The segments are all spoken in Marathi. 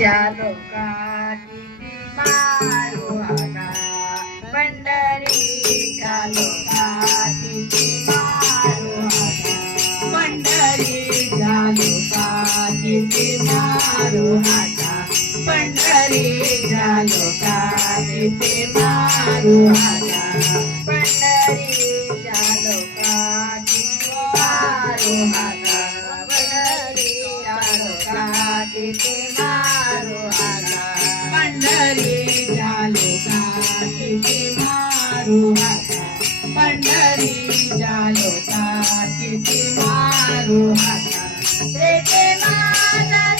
तुझ्या लोकाची मारू आगा पंढरीच्या लोकाची मारू आगा पंढरीच्या लोकाची मारू आगा पंढरीच्या लोकाची मारू आगा मारू हाता पंढरीच्या लोका किती मारू हाता ते माझा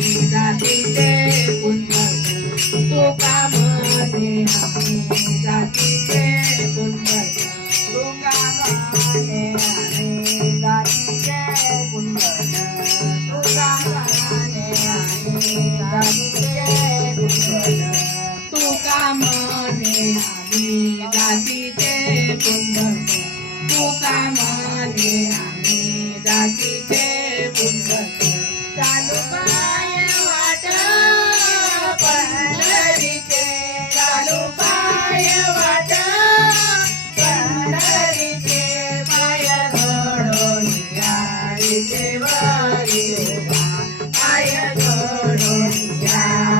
जातीचे पुनर् तो कामाने जातीचे पुनर् तो कामाने जातीचे पुनर् तो कामाने जातीचे पुनर् तो कामाने आम्ही जातीचे पुनर् तो कामाने आम्ही जातीचे पुनर्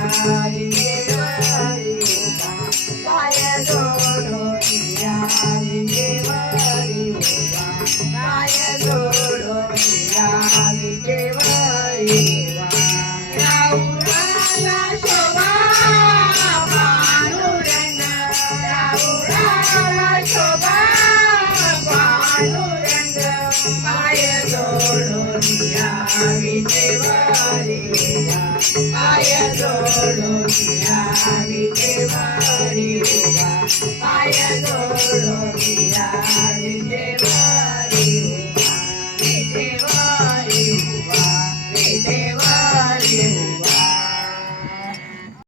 Yeah. पाय जोडून या मी देवारीया पाय जोडून या मी देवारीया पाय जोडून या